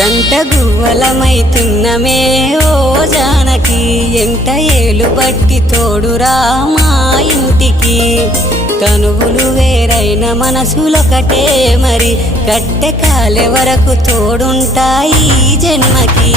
జంట గువ్వలమైతున్నమే ఓ జానకి ఎంట ఏలు బట్టి తోడురా మా ఇంటికి తనువులు వేరైన మనసులొకటే మరి కట్టె కాలే వరకు తోడుంటాయి జన్మకి